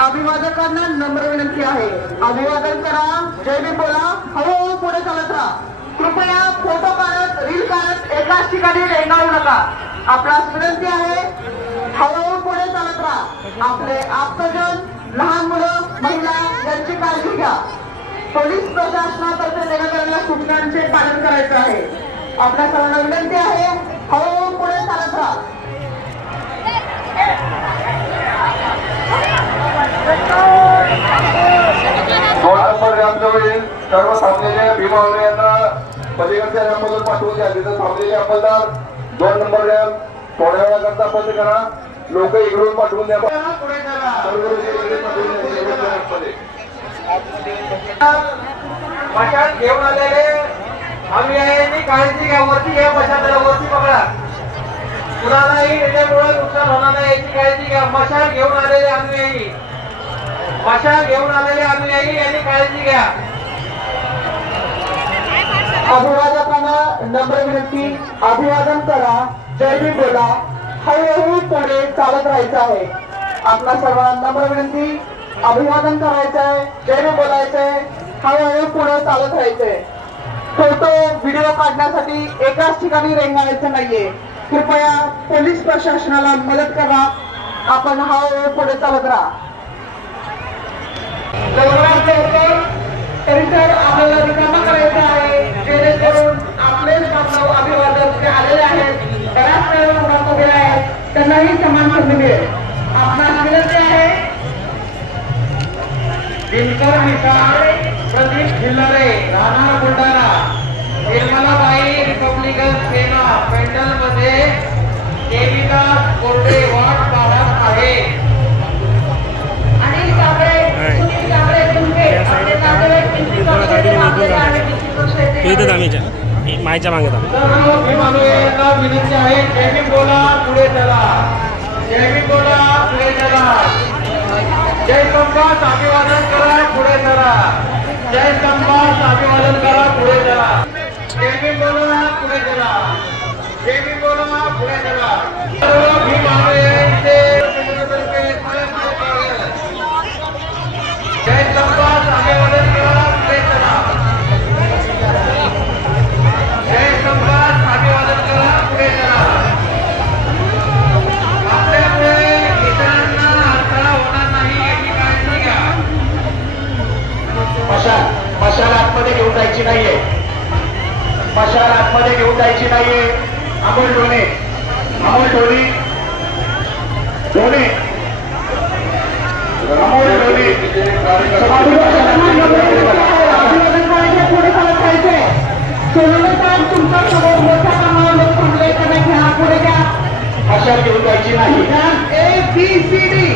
अभिवादकांना नम्र विनंती आहे. अभिवादन करा. जय भीम बोला. हळूहळू पुढे चालत राहा. कृपया फोटो काढत रील काढत एकाच ठिकाणी रेंगाळू नका. आपणास विनंती आहे हळूहळू पुढे चालत राहा. आपले आप्तजन लहान मुलं महिला यांची काळजी घ्या. पोलीस प्रशासनातर्फे देण्यात आलेल्या सूचनांचे पालन करायचं आहे. आपल्या सर्वांना विनंती आहे हळूहळू पुढे चालत राहा. दोन सर्व थांबलेल्या भीमा वगैरे यांना पलीकडच्या रॅम्पमधून पाठवून द्या. तिथं थांबलेले अंमलदार दोन नंबर रॅम्प थोड्या वेळाकरता बंद करा. लोक इकडून पाठवून द्या. मशाल घेऊन आलेले आम्ही आहे काळजी घ्या वरती घ्या मशाला वरती पकडा. कुणालाही त्याच्यामुळे नुकसान होणार नाही याची काळजी घ्या. मशाल घेऊन आलेले आम्ही मशाल घेऊन आलेले आम्ही आहे यांनी काळजी घ्या. अभिवादकांना नम्र विनंती. अभिवादन करा. जय भीम बोला. हळूहळू पुढे करत राहायचं आहे. आपला सर्वांना नम्र विनंती अभिवादन करायचं आहे जय बोलायचं आहे हळूहळू पुढे चालत राहायचंय. फोटो व्हिडिओ काढण्यासाठी एकाच ठिकाणी रेंगाळायचं नाहीये. कृपया पोलीस प्रशासनाला मदत करा. आपण हळूहळू पुढे चालत राहा. लवकरात आपल्याला रिकामा करायचा आहेत समान संधी मिळेल आपणास विनंती आहे. दिनकर मिसाळ प्रदीप खिल्लारे राहणार बुलढाणा निर्मलाबाई रिपब्लिकन मायच्या मागे जय भीम बोला पुढे अभिवादन करा पुढे चला. जय स्तंभात पाशाला आतमध्ये घेऊन जायची नाहीये अमोल डोने अमोल डोली डोने अमोल डोली घेऊन जायची नाही ए बी सी डी